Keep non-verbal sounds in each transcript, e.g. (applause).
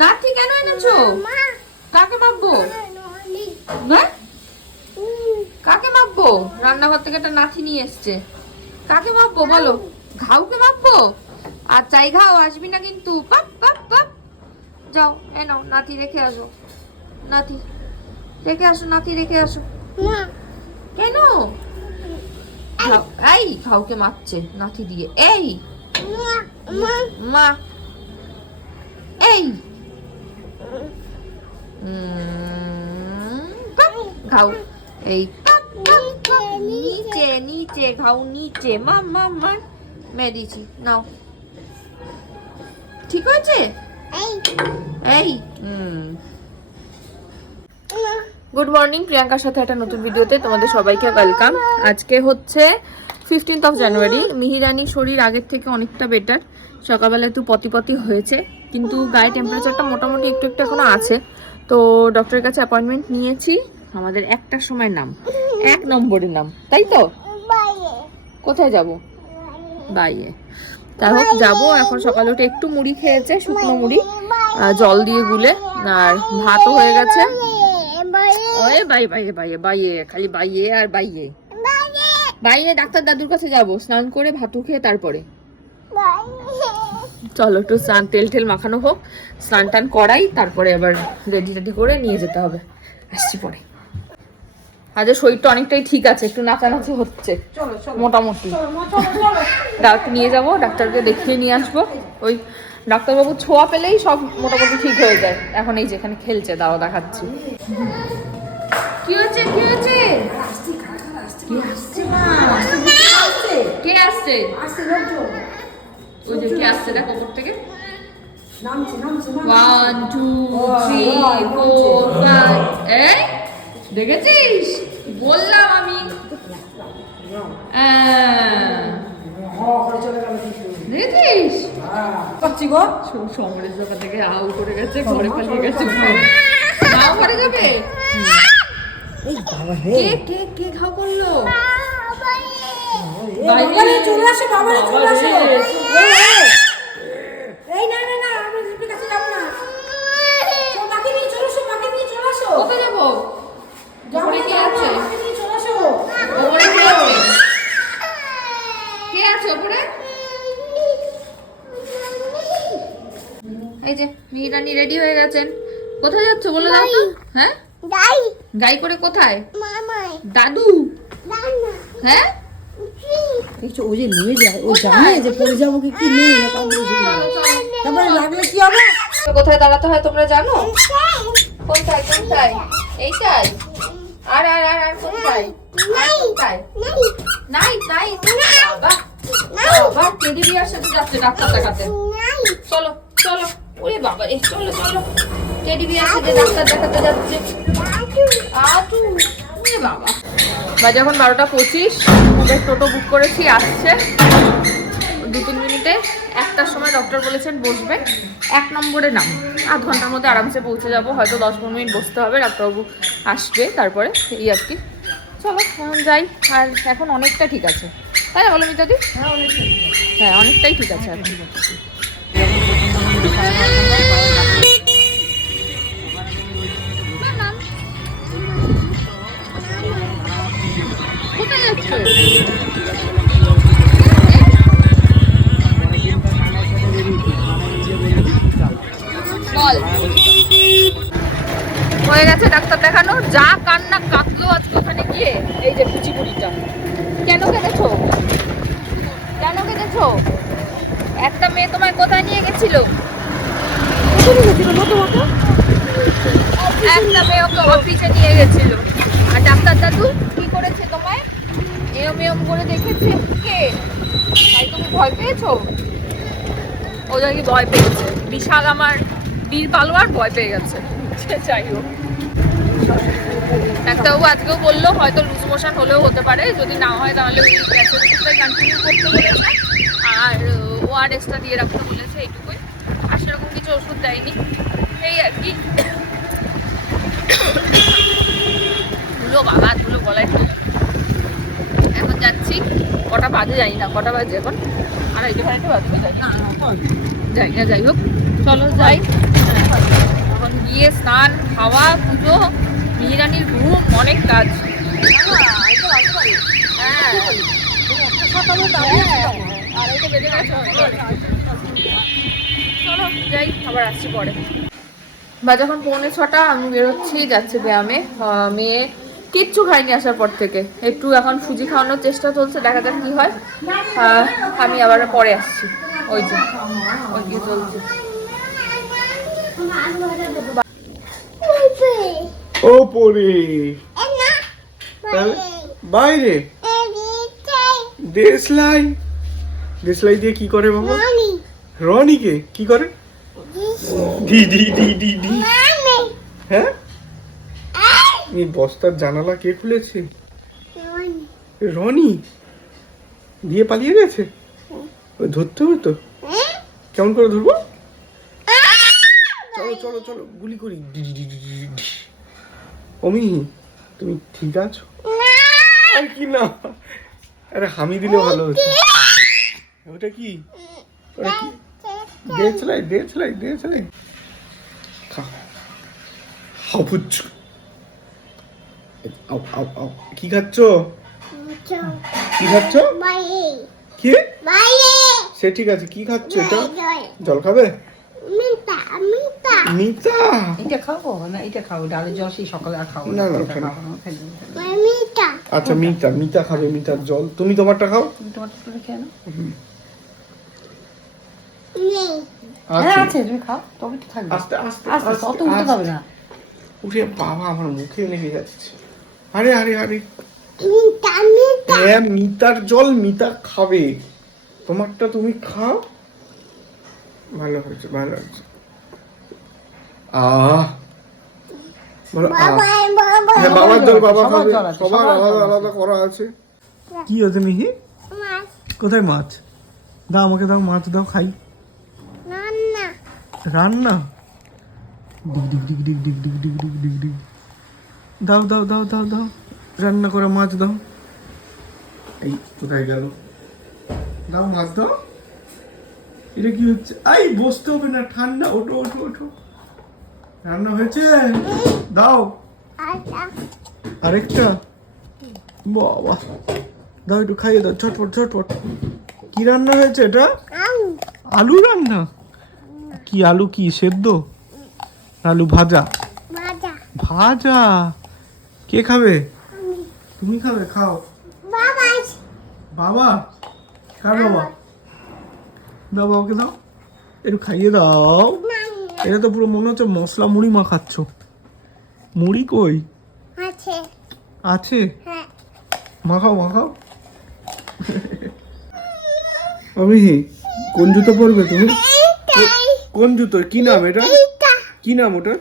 নাথি কেন এনেছো? কাকে মাপবো কাকে মাপবো রান্নাঘর থেকে একটা নাথি নিয়ে এসছে। কাকে মাপবো বলো? ঘাউকে মাপবো আর চাই ঘাও আসবি না কিন্তু? পাপ পাপ পাপ। যাও এ নাও নাতি রেখে আসো। নাতি রেখে আসো নাতি রেখে আসো। কেন? এই ঘাউকে মারছে নাতি দিয়ে। এই। মা। এই। ঘাউ এই নিচে নিচে ঘাউ নিচে মা মা মা মেরেছি নাও ঠিক হয়েছে এই গুড মর্নিং প্রিয়াঙ্কার সাথে একটা নতুন ভিডিওতে তোমাদের সবাইকে ওয়েলকাম আজকে হচ্ছে ফিফটিন্থ অফ জানুয়ারি মিহিরানির শরীর আগের থেকে অনেকটা বেটার সকালবেলা একটু পতি পতি হয়েছে। কিন্তু গায়ে টেম্পারেচারটা মোটামুটি একটু একটু এখনও আছে। তো ডক্টরের কাছে অ্যাপয়েন্টমেন্ট নিয়েছি। আমাদের একটার সময় নাম। এক নম্বরের নাম। তাই তো? কোথায় যাব? বাইয়ে। তাই হোক, যাব। এখন সকালে উঠে একটু মুড়ি খেয়েছে, শুকনো মুড়ি জল দিয়ে গুলে, আর ভাতও হয়ে গেছে। ওই বাই বাই বাইয়ে বাইয়ে, খালি বাইয়ে আর বাইয়ে। বাইরে ডাক্তার দাদুর কাছে যাব। স্নান করে ভাতু খেয়ে তারপরে। চলো একটু স্নান তেল টেল মাখানো হোক স্নান টান করাই তারপরে আবার রেডি রেডি করে নিয়ে যেতে হবে। আসছি পরে। আজ শরীরটা অনেকটাই ঠিক আছে একটু নাচানাচি হচ্ছে। মোটামুটি। ডাক্তার নিয়ে যাব ডাক্তারকে দেখিয়ে নিয়ে আসব। ওই ডাক্তারবাবু ছোঁয়া পেলেই সব মোটামুটি ঠিক হয়ে যায়। এখন এই যেখানে খেলছে দাও দেখাচ্ছি। কি হচ্ছে কি হচ্ছে? কে আসছে? কে আসছে? ওই যে কে আসছে দেখ ওপর থেকে। One two three four five এই দেখেছিস? বললাম আমি। দেখেছিস? গো। থেকে আউ করে গেছে ঘরে পালিয়ে গেছে। যাবে? কে কে কে ঘাও করল? বাবারে। চলে আসো বাবারে চলে আসো। এই, এই না না না আমি রিপির কাছে যাব না। তো মাকে নিয়ে চলে আসো মাকে নিয়ে চলে আসো। কোথায় যাব? যাব কে আছে? চলে আসো। ওপরে কে আছে? কে আছে ওপরে? এই যে মিহিরানি রেডি হয়ে গেছেন। কোথায় যাচ্ছ বলে দাও তো? হ্যাঁ? গাই। করে কোথায়? দাদু। হ্যাঁ? দেখছ ও যে নেমে যায় ও জানে যে পড়ে যাব কি কি নেই না। তারপরে লাগলে কি হবে? কোথায় দাঁড়াতে হয় তোমরা জানো? কোনটায় কোনটায়? এইটাই আর আর আর আর কোনটায়? আর কোনটায়? নাই নাই বাবা বাবা টেডি বিয়ার সাথে যাচ্ছে ডাক্তার দেখাতে। চলো চলো। ওরে বাবা রে চলো চলো। টেডি বিয়ার সাথে ডাক্তার দেখাতে যাচ্ছে। আটু ওরে বাবা। বাজে এখন বারোটা পঁচিশ ওদের টোটো বুক করেছি আসছে। দু তিন মিনিটে। একটার সময় ডক্টর বলেছেন বসবে। এক নম্বরে নাম। আধ ঘণ্টার মধ্যে আরামসে পৌঁছে যাব। হয়তো দশ পনেরো মিনিট বসতে হবে ডাক্তারবাবু আসবে তারপরে এই আর কি। চলো এখন যাই। আর এখন অনেকটা ঠিক আছে। তাই না বলো মিতাদি? হ্যাঁ অনেকটাই ঠিক আছে এখন। করে কে? তাই তুমি ভয় পেয়েছ? ও নাকি ভয় পেয়েছে। বিশাল আমার বীর পালোয়ার ভয় পেয়ে গেছে। যাই হোক। ডাক্তারবাবু আজকেও বলল, হয়তো লুজ মোশন হলেও হতে পারে। যদি না হয় তাহলে ওই অ্যাসেসিসটাই কন্টিনিউ করতে বলেছে। আর ওআরএসটা দিয়ে রাখতে বলেছে এইটুকুই। আর সেরকম কিছু ওষুধ দেয়নি। এই আর কি। ধুলো বাবা, ধুলো গলায় এখন যাচ্ছি। কটা বাজে জানি না, কটা বাজে এখন? বাজে জানি না যাই না যাই হোক, চলো যাই। গিয়ে স্নান, খাওয়া, পুজো মিহিরানির ঘুম, অনেক কাজ। হ্যাঁ। আড়াইটে চলো যাই, আবার আসছি পরে। বা যখন পৌনে ছটা, আমি বেরোচ্ছি, যাচ্ছে ব্যায়ামে। মেয়ে কিচ্ছু খাইনি আসার পর থেকে। একটু এখন সুজি খাওয়ানোর চেষ্টা চলছে দেখা যাক কি হয়। আমি আবার পরে আসছি। ওই যে ওই চলছে। ওপরে তাহলে বাইরে। দেশলাই। দেশলাই দিয়ে কি করে বাবা? রনিকে কি করে? ডি ডি ডি ডি ডি। হ্যাঁ? এই বস্তার জানালা কে খুলেছে? রনি। দিয়ে পালিয়ে গেছে? ওই ধরতে হবে তো কেমন করে ধরবো? চলো চলো চলো গুলি করি। অমি তুমি ঠিক আছো? আর কি না? আরে হামি দিলে ভালো হতো। ওটা কি? ওটা কি? দেছলাই দেছলাই দেছলাই খাও হাবুচ আও আও আও কি খাচ্ছ? কি খাচ্ছ? কি? সে ঠিক আছে কি খাচ্ছ এটা? জল। খাবে? মিতা এটা খাব? না এটা খাব। ডালের জল সেই সকালে আর খাব না, না, এটা ওখানে। খাব না, ফেলে দিই, ফেলে দিই। আচ্ছা মিতা মিতা খাবে মিতার জল। তুমি তোমারটা খাও। তোমারটা খেয়ে নাও। আচ্ছা। হ্যাঁ আছে তুমি খাও। তবে তো থাকবে। আস্তে আস্তে আস্তে আস্তে, অত উঠতে হবে না। উঠে বাবা আমার মুখে লেগে যাচ্ছে। আরে আরে আরে হ্যাঁ মিতার জল মিতা খাবে তোমারটা তুমি খাও ভালো হয়েছে ভালো হয়েছে আহ বলো হ্যাঁ, বাবার জল বাবা সবার খাবে আলাদা আলাদা করা আছে কি হয়েছে মিহি কোথায় মাছ দাও আমাকে দাও মাছ দাও খাই রান্না ডিগ ডিগ ডিগ ডিগ ডিগ ডিগ ডিগ ডিগ ডিগ ডিগ দাও দাও দাও দাও দাও। রান্না করা মাছ দাও। এই কোথায় গেল? দাও মাছ দাও। এটা কি হচ্ছে? এই বসতে হবে না ঠান্ডা ওঠো ওঠো ওঠো। রান্না হয়েছে? দাও। আরেকটা? বাবা। দাও একটু খাইয়ে দাও। ছটফট ছটফট কি রান্না হয়েছে এটা? আলু রান্না? কি আলু কি সেদ্ধ? আলু ভাজা। ভাজা? কে খাবে? তুমি খাবে খাও। বাবা কার বাবা? দাও বাবাকে দাও। একটু খাইয়ে দাও। এটা তো পুরো মনে হচ্ছে মশলা মুড়ি মা মাখাচ্ছ। মুড়ি কই? আছে। মাখাও মাখাও। আমি কোন জুতো পরবে তুমি? কোন জুতো কি নাম এটা? কি নাম ওটা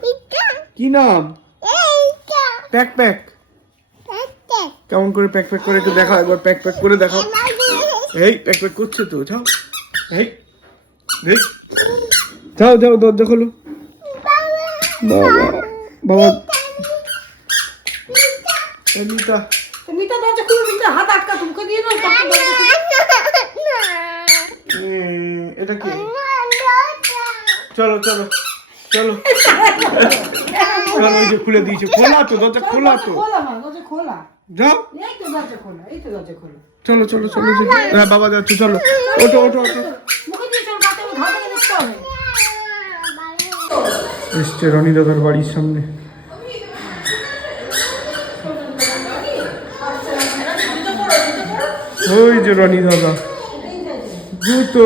কি নাম? প্যাক প্যাক কেমন করে প্যাক প্যাক করে একটু দেখাও একবার প্যাক প্যাক করে দেখাও। এই প্যাক প্যাক করছে তো যাও এই যাও যাও দরজা খোলো। বাবা দরজা খুলে হাত আটকা তুমি দিয়ে এটা কি? চলো চলো। চলো। ওই যে খুলে দিয়েছে। খোলা তো দরজা খোলা তো। খোলা চলো চলো চলো হ্যাঁ বাবা যাচ্ছে চলো। ওটো ওটো ওটো এসছে রনি দাদার বাড়ির সামনে। ওই যে রনি দাদা। জুতো।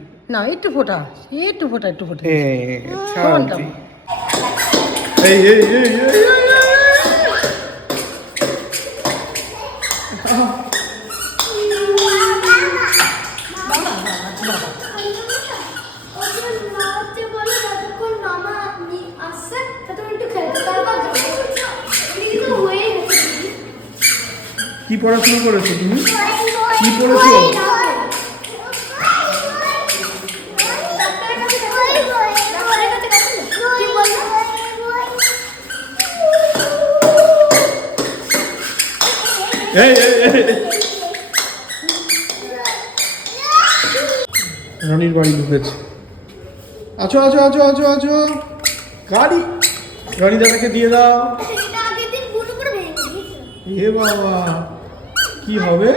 না একটু ফোটা একটু ফোটা একটু ফোটা। এই, এই, এই। কি পড়াশোনা করেছ তুমি কি পড়েছো এই এই, এই, এই। রনির বাড়ি ঢুকেছে। আছো আছো আছো আছো আছো। গাড়ি। রনি দাদাকে দিয়ে দাও। এ বাবা, কি হবে?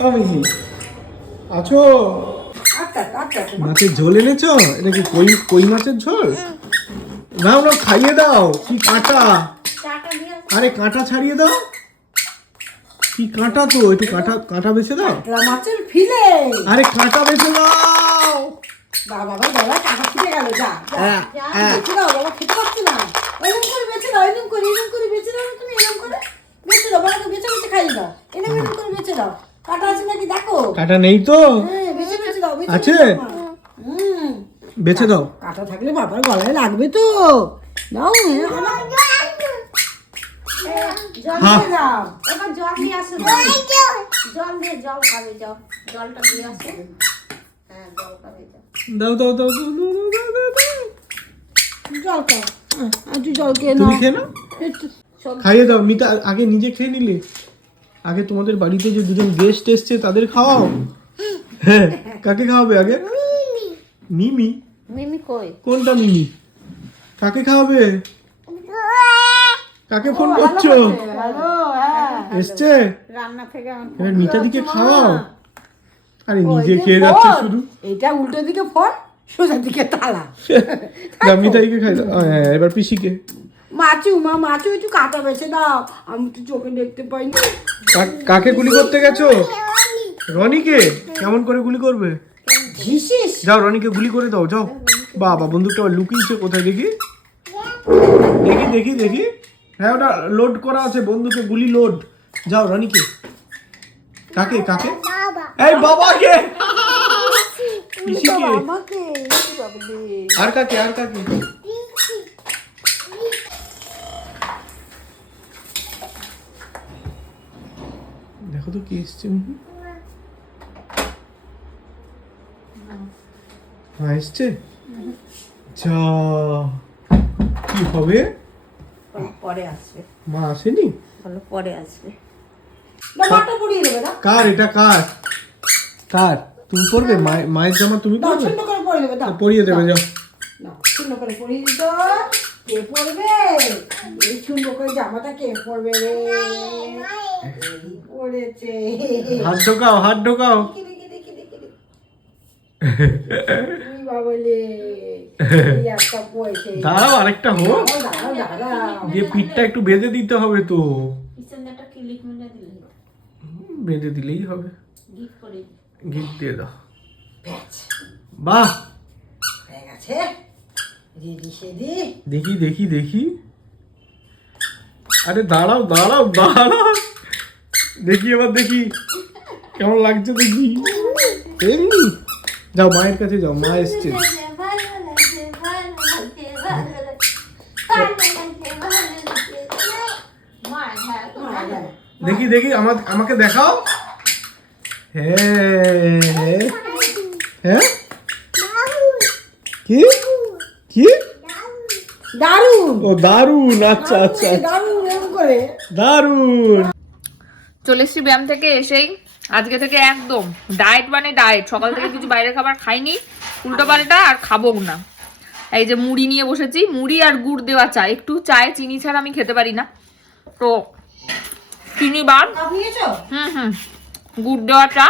আমি আছো? মাছের ঝোল এনেছো? এটা কি কই কই মাছের ঝোল? নাও নাও, খাইয়ে দাও। কি কাঁটা? আরে, কাঁটা ছাড়িয়ে দাও। কি কাঁটা তো? একটু কাঁটা কাঁটা বেছে দাও। মাছের ফিলে আরে কাঁটা বেছে দাও। বাবা বাবা বাবা টাকা ফিরে গেল যা যা, হ্যাঁ, হ্যাঁ। বেঁচে দাও বাবা খেতে পারছি না। এরকম করে দাও এরকম করে এরকম করে বেঁচে দাও তুমি এরকম করে বেঁচে দাও। বাবাকে খাইয়ে দাও এরকম এরকম করে বেঁচে দাও। কাটা আছে নাকি? দেখো। কাঁটা নেই তো? হ্যাঁ দাও আছে? হুম। বেছে দাও। কাটা থাকলে বাবার গলায় লাগবে তো। দাও জল হ্যাঁ। দাও এবার জল নিয়ে আসো জল দিয়ে জল খাবে জল জলটা দিয়ে আসো হ্যাঁ জল খাবে জল দাও দাও দাও দাও দাও, দাও, দাও, দাও। জল খাও তুই জল খেয়ে তুমি নাও খেয়ে নাও। খাইয়ে দাও মিতা আগে নিজে খেয়ে নিলে। আগে তোমাদের বাড়িতে যে দুজন গেস্ট এসছে তাদের খাওয়াও। হ্যাঁ কাকে খাওয়াবে আগে? মিমি? মিমি কই? কোনটা মিমি? কাকে খাওয়াবে? কাকে ফোন করছ? হ্যালো হ্যাঁ। এসছে? রান্না থেকে মিতা দিকে খাওয়াও? আরে নিজে খেয়ে যাচ্ছে শুধু? এটা উল্টো দিকে ফোন সোজা দিকে তালা। দাও, মিতা দিকে খাই? (laughs) হ্যাঁ এবার পিসিকে। মাচু মা মাচু একটু কাটা বেছে দাও। আমি তো চোখে দেখতে পাইনি। কা- কাকে গুলি করতে গেছো? রনিকে? কেমন করে গুলি করবে? ঘিসিস। যাও রনিকে গুলি করে দাও যাও। বাবা বন্দুকটা লুকিয়েছে কোথায় দেখি? দেখি দেখি দেখি। হ্যাঁ ওটা লোড করা আছে বন্ধুকে গুলি লোড যাও রনিকে। কাকে কাকে? এই বাবাকে! পিসিকে। আর কাকে আর কাকে? দেখো তো কি এসছে হ্যাঁ এসছে? যা কি হবে? পরে আসবে। মা আসেনি? বলো পরে আসবে। না মাটা পড়িয়ে দেবে না? কার এটা কার? কার? তুমি পড়বে মায়ের মায়ের জামা তুমি ছোট্ট করে পড়িয়ে দেবে দাও। পরিয়ে দেবে যাও। না শূন্য করে পরিয়ে দিত কে পড়বে এই শূন্য করে জামাটা কে পড়বে রে? পড়েছে। হাত ঢোকাও হাত ঢোকাও। দেখি, দেখি, দেখি, দেখি, দেখি। বাবলে। দাঁড়াও আরেকটা হোক। দিয়ে পিঠটা একটু বেঁধে দিতে হবে তো। বেঁধে দিলেই হবে। গিফট দিয়ে দাও। বাহ। দেখি দেখি দেখি। আরে দাঁড়াও দাঁড়াও দাঁড়াও। দেখি এবার দেখি। কেমন লাগছে দেখি। যাও মায়ের কাছে যাও মা এসছে। (laughs) দেখি দেখি আমার আমাকে দেখাও। হ্যাঁ হ্যাঁ কি? কি? দারুণ। ও দারুণ আচ্ছা আচ্ছা আচ্ছা। দারুণ চলে এসছি ব্যায়াম থেকে এসেই। আজকে থেকে একদম ডায়েট মানে ডায়েট। সকাল থেকে কিছু বাইরের খাবার খাইনি উল্টো পাল্টা আর খাব না। এই যে মুড়ি নিয়ে বসেছি মুড়ি আর গুড় দেওয়া চা। একটু চায়ে চিনি ছাড়া আমি খেতে পারি না। তো চিনি বাদ। হুম হুম। গুড় দেওয়া চা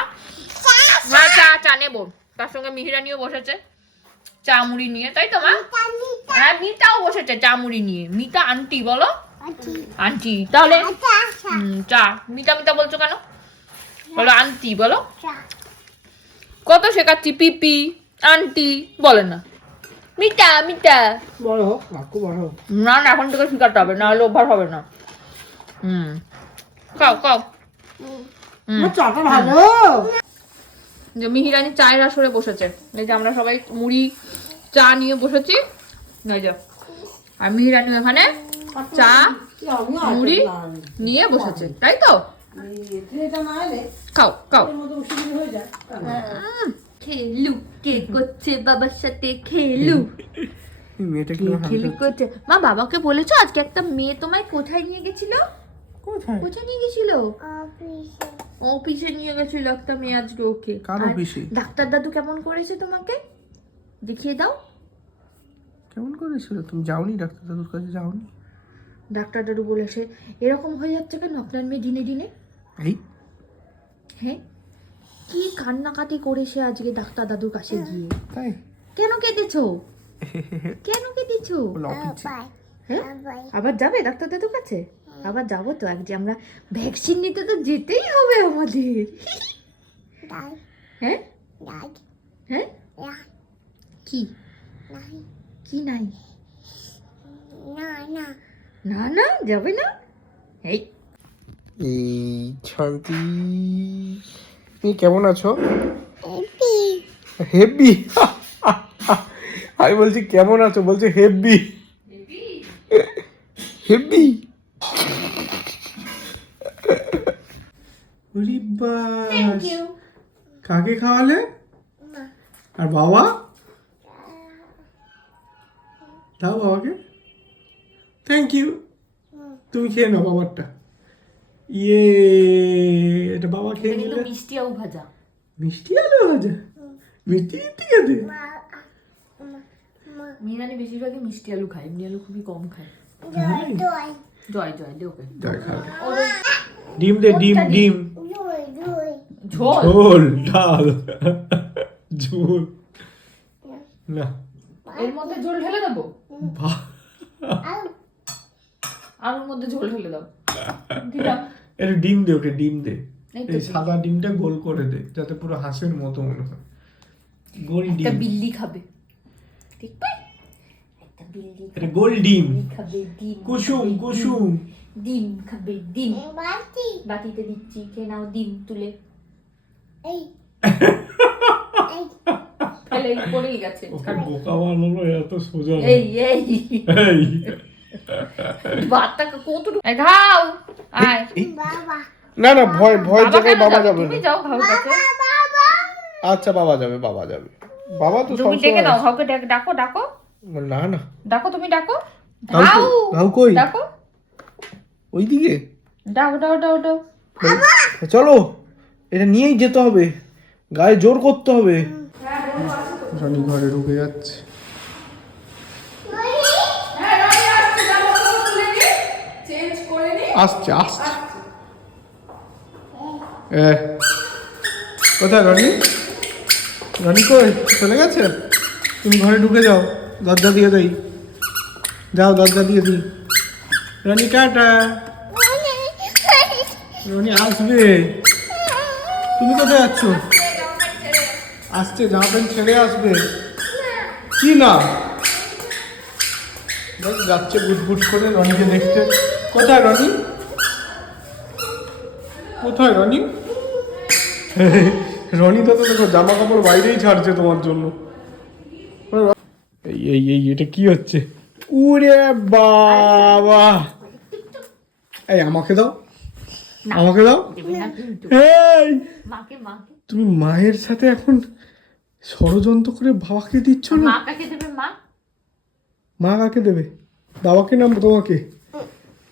হ্যাঁ চা চা নেব। তার সঙ্গে মিহিরানিও বসেছে। চা মুড়ি নিয়ে তাই তো মা? হ্যাঁ মিতাও বসেছে চা মুড়ি নিয়ে। মিতা আন্টি বলো। আন্টি। তাহলে? চা। মিতা মিতা বলছো কেন? বলো আন্টি বলো। কত শেখাচ্ছি পিপি আন্টি বলে না। মিতা মিতা। বড় হোক কাকু বড় হোক। না না এখন থেকে শেখাতে হবে না হলে অভ্যাস হবে না। হুম। খাও খাও চাটা ভালো। যে মিহিরানি চায়ের আসরে বসেছে। এই যে আমরা সবাই মুড়ি চা নিয়ে বসেছি। এই যে। আর মিহিরানি ওখানে চা মুড়ি? নিয়ে বসেছে। তাই তো? খাও খাও। হয়ে খেলু কে করছে বাবার সাথে খেলু? মেয়েটা খেলু করছে? মা বাবাকে বলেছ আজকে একটা মেয়ে তোমায় কোথায় নিয়ে গেছিল? কোথায়? কোথায় নিয়ে গেছিল? অফিসে নিয়ে গেছিল একটা মেয়ে আজকে ওকে। কার অফিসে? ডাক্তার দাদু কেমন করেছে তোমাকে? দেখিয়ে দাও। কেমন করেছিল? তুমি যাওনি ডাক্তার দাদুর কাছে? যাওনি? ডাক্তার দাদু বলেছে এরকম হয়ে যাচ্ছে কেন আপনার মেয়ে দিনে দিনে? এই। হ্যাঁ। কি কান্নাকাটি করেছে আজকে ডাক্তার দাদুর কাছে গিয়ে? তাই? কেন কেঁদেছো? (laughs) কেন কেঁদেছো? হ্যাঁ? আবার যাবে ডাক্তার দাদুর কাছে? আবার যাব তো এক যে আমরা ভ্যাকসিন নিতে তো যেতেই হবে আমাদের। হ্যাঁ? হ্যাঁ? কি? কি নাই? না না। যাবে না? এই। এই শান্তি। তুমি কেমন আছো? হেভি (laughs) আমি বলছি কেমন আছো? বলছে হেভি হেভি (laughs) কাকে খাওয়ালে? আর বাবা? দাও বাবাকে। থ্যাংক ইউ তুমি খেয়ে নাও বাবারটা। ইয়ে এটা বাবা খেয়ে কিন্তু নিলে? মিষ্টি আউ ভাজা। মিষ্টি আলু ভাজা? মিষ্টি মিষ্টি খেতে মিরানি বেশিরভাগই মিষ্টি আলু খায় এমনি আলু খুবই কম খায়। জয় জয়। জয়। দে ওকে। জয় খাবে। ডিম দে ডিম। ডিম? ঝোল? ঝোল ডাল। ঝোল। না। এর মধ্যে ঝোল ঢেলে দেবো? আলুর মধ্যে ঝোল ঢেলে দাও। (laughs) একটু ডিম দে ওকে ডিম দে। এই সাদা ডিমটা গোল করে দে যাতে পুরো হাঁসের মতো মনে হয়। গোল একটা ডিম। বিল্লি খাবে। একটা বিল্লি এটা গোল ডিম। খাবে ডিম কুসুম কুসুম। ডিম খাবে ডিম। বাটিতে দিচ্ছি খেয়ে নাও ডিম তুলে। ফেলে পড়েই গেছে বোকা বানানো এত সোজা না। এই এই। এই। কতটুকু না না ভয় ভয় জায়গায় বাবা যাবে? যাবে তুমি যাও ঘাউর কাছে। আচ্ছা বাবা যাবে বাবা যাবে। বাবা তো তুমি ডেকে দাও ডেকে ডাকো ডাকো। না না। ডাকো তুমি ডাকো। ঘাউ কই? কই? ডাকো। ওইদিকে? ডাও ডাও ডাও ডাও চলো। এটা নিয়েই যেতে হবে। গায়ে জোর করতে হবে। রানী ঘরে ঢুকে যাচ্ছে। আসছে আসছে। এ, কোথায় রনি? রনি কই? চলে গেছে? তুমি ঘরে ঢুকে যাও। দরজা দিয়ে দেই। যাও দরজা দিয়ে দিই। রনি টাটা। রনি। আসবে। তুমি কোথায় যাচ্ছ? আসছে জামা প্যান্ট ছেড়ে আসবে। কি না যাচ্ছে বুট করে রনিকে দেখতে। কোথায় রনি? কোথায় রনি? রনি তো তো দেখো জামা কাপড় বাইরেই ছাড়ছে তোমার জন্য। এই এই এই, এটা কি হচ্ছে? উরে বাবা! এই, আমাকে দাও। আমাকে দাও। এই! মাকে মাকে। তুমি মায়ের সাথে এখন ষড়যন্ত্র করে বাবাকে দিচ্ছ না? মা কাকে দেবে মা? মা কাকে দেবে? বাবাকে নাম তোমাকে?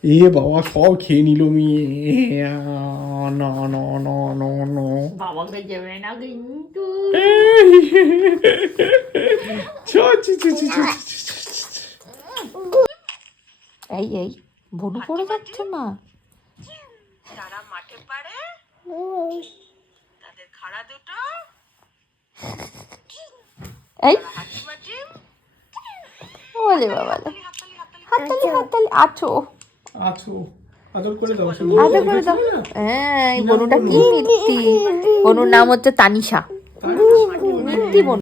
এ বাবা সব খেয়ে নিল মেয়ে। না না না না না। বাবাকে দেবে না কিন্তু। এই, ছি, ছি, ছি, ছি, ছি, ছি, ছি, ছি। এই এই। ভনু পড়ে যাচ্ছে মা এই বলে বাবা হাততালি হাততালি আছো। আছো। আদর করে দাও আদর করে দাও। হ্যাঁ এই বনুটা কি মিত্তি বনুর নাম হচ্ছে তানিশা। মিত্তি বনু।